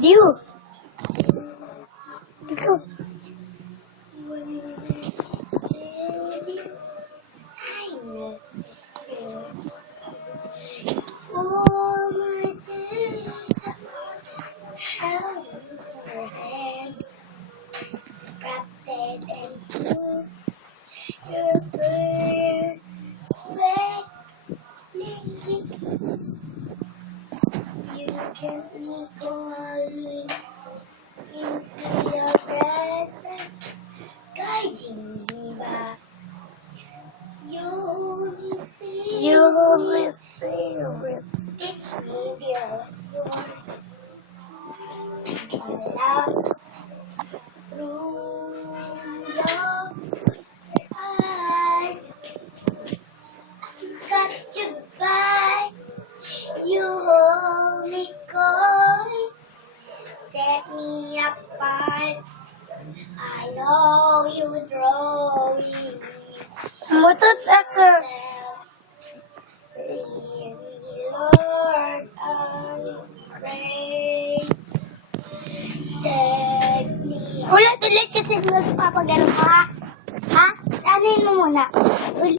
Diyo. Dito. You can call me into your presence, guiding me back. You Holy Spirit, You Holy Spirit. teach me your words and love through your eyes. Got you by you holy calling, set me apart. I know you're drawing me. Mutot ako. Lead me, Lord, I pray. Take me. Ulit kasi nagpapagano ka. Ha? Sanin mo muna.